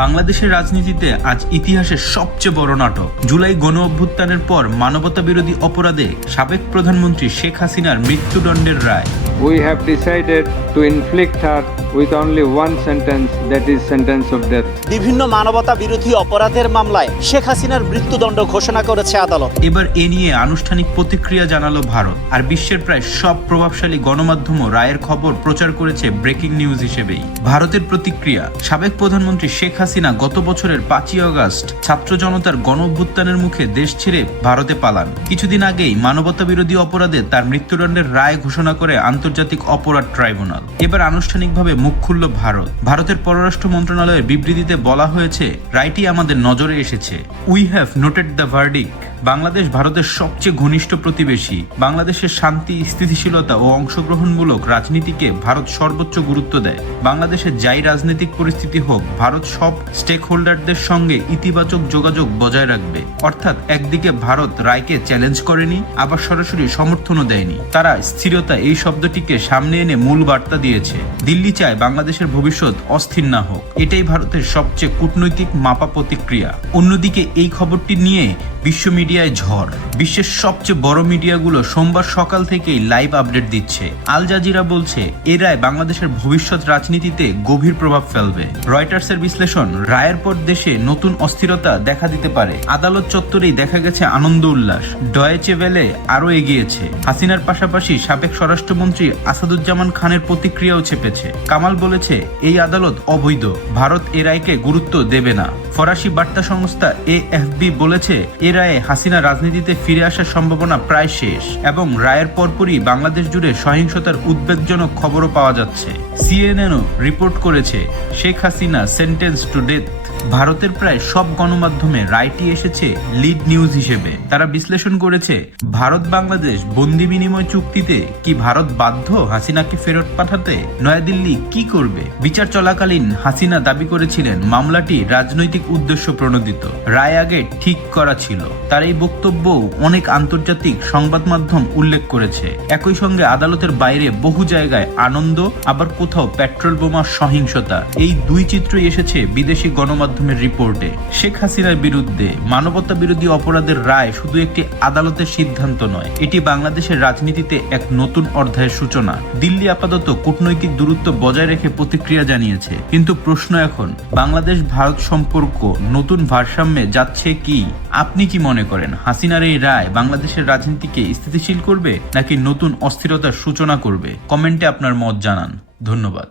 বাংলাদেশের রাজনীতিতে আজ ইতিহাসের সবচেয়ে বড় নাটক। জুলাই গণ অভ্যুত্থানের পর মানবতা বিরোধী অপরাধে সাবেক প্রধানমন্ত্রী শেখ হাসিনার মৃত্যুদণ্ডের রায়। We have decided to inflict her with only one sentence that is sentence of death. বিভিন্ন মানবতা বিরোধী অপরাধের মামলায় শেখ হাসিনার মৃত্যুদণ্ড ঘোষণা করেছে আদালত। এবার এ নিয়ে আনুষ্ঠানিক প্রতিক্রিয়া জানালো ভারত আর বিশ্বের প্রায় সব প্রভাবশালী গণমাধ্যমও রায়ের খবর প্রচার করেছে ব্রেকিং নিউজ হিসেবেই। ভারতের প্রতিক্রিয়া সাবেক প্রধানমন্ত্রী শেখ হাসিনা গত বছরের পাঁচই আগস্ট ছাত্র জনতার গণ অভ্যুত্থানের মুখে দেশ ছেড়ে ভারতে পালান। কিছুদিন আগেই মানবতা বিরোধী অপরাধে তার মৃত্যুদণ্ডের রায় ঘোষণা করে আন্তর্জাতিক অপরাধ ট্রাইব্যুনাল। এবার আনুষ্ঠানিকভাবে মুখ খুলল ভারত। ভারতের পররাষ্ট্র মন্ত্রণালয়ের বিবৃতিতে বলা হয়েছে, রায়টি আমাদের নজরে এসেছে। We have noted the verdict Bangladesh ভারতের সবচেয়ে ঘনিষ্ঠ প্রতিবেশী। বাংলাদেশের শান্তি, স্থিতিশীলতা ও অংশগ্রহণমূলক রাজনীতিকে ভারত সর্বোচ্চ গুরুত্ব দেয়। বাংলাদেশের যাই রাজনৈতিক পরিস্থিতি হোক, ভারত সব স্টেক হোল্ডারদের সঙ্গে ইতিবাচক যোগাযোগ বজায় রাখবে। অর্থাৎ একদিকে ভারত রায়কে চ্যালেঞ্জ করেনি, আবার সরাসরি সমর্থনও দেয়নি। তারা স্থিরতা এই শব্দটিকে সামনে এনে মূল বার্তা দিয়েছে। দিল্লি চায় বাংলাদেশের ভবিষ্যৎ অস্থির না হোক। এটাই ভারতের সবচেয়ে কূটনৈতিক মাপা প্রতিক্রিয়া। অন্যদিকে এই খবরটি নিয়ে বিশ্ব মিডিয়ায় ঝড়। বিশ্বের সবচেয়ে বড় মিডিয়াগুলো সোমবার সকাল থেকেই লাইভ আপডেট দিচ্ছে। আল জাজিরা বলছে, এ রায় বাংলাদেশের ভবিষ্যৎ রাজনীতিতে গভীর প্রভাব ফেলবে। রয়টার্সের বিশ্লেষণ, রায়ের পর দেশে নতুন অস্থিরতা দেখা দিতে পারে। আদালত চত্বরেই দেখা গেছে আনন্দ উল্লাস। ডয়েচে ভেলে আরও এগিয়েছে। হাসিনার পাশাপাশি সাবেক স্বরাষ্ট্রমন্ত্রী আসাদুজ্জামান খানের প্রতিক্রিয়াও চেপেছে কামাল বলেছে, এই আদালত অবৈধ। ভারত এ রায়কে গুরুত্ব দেবে না। ফরাসি বার্তা সংস্থা এএফবি বলেছে, এ রায়ে হাসিনা রাজনীতিতে ফিরে আসার সম্ভাবনা প্রায় শেষ এবং রায়ের পরপরই বাংলাদেশ জুড়ে সহিংসতার উদ্বেগজনক খবরও পাওয়া যাচ্ছে। সিএনএনও রিপোর্ট করেছে Sheikh Hasina sentence to death ভারতের প্রায় সব গণমাধ্যমে রায়টি এসেছে লিড নিউজ হিসেবে। তারা বিশ্লেষণ করেছে, ভারত বাংলাদেশ বন্দি বিনিময় চুক্তিতে কি ভারত বাধ্য হাসিনাকে ফেরত পাঠাতে? নয়াদিল্লি কি করবে? বিচার চলাকালীন হাসিনা দাবি করেছিলেন মামলাটি রাজনৈতিক উদ্দেশ্য প্রণোদিত। রায় আগে ঠিক করা ছিল। তার এই বক্তব্য অনেক আন্তর্জাতিক সংবাদ মাধ্যম উল্লেখ করেছে। একই সঙ্গে আদালতের বাইরে বহু জায়গায় আনন্দ, আবার কোথাও পেট্রোল বোমা সহিংসতা। এই দুই চিত্রই এসেছে বিদেশি গণমাধ্যমের রিপোর্টে, শেখ হাসিনার বিরুদ্ধে মানবতা বিরোধী অপরাধের রায় শুধু একটি আদালতের সিদ্ধান্ত নয়, এটি বাংলাদেশের রাজনীতিতে এক নতুন অধ্যায়ের সূচনা। দিল্লি আপাতত কূটনৈতিক দূরত্ব বজায় রেখে প্রতিক্রিয়া জানিয়েছে। কিন্তু প্রশ্ন এখন বাংলাদেশ ভারত সম্পর্ক নতুন ভারসাম্যে যাচ্ছে কি? আপনি কি মনে করেন, হাসিনার এই রায় বাংলাদেশের রাজনীতিকে স্থিতিশীল করবে নাকি নতুন অস্থিরতার সূচনা করবে? কমেন্টে আপনার মত জানান। ধন্যবাদ।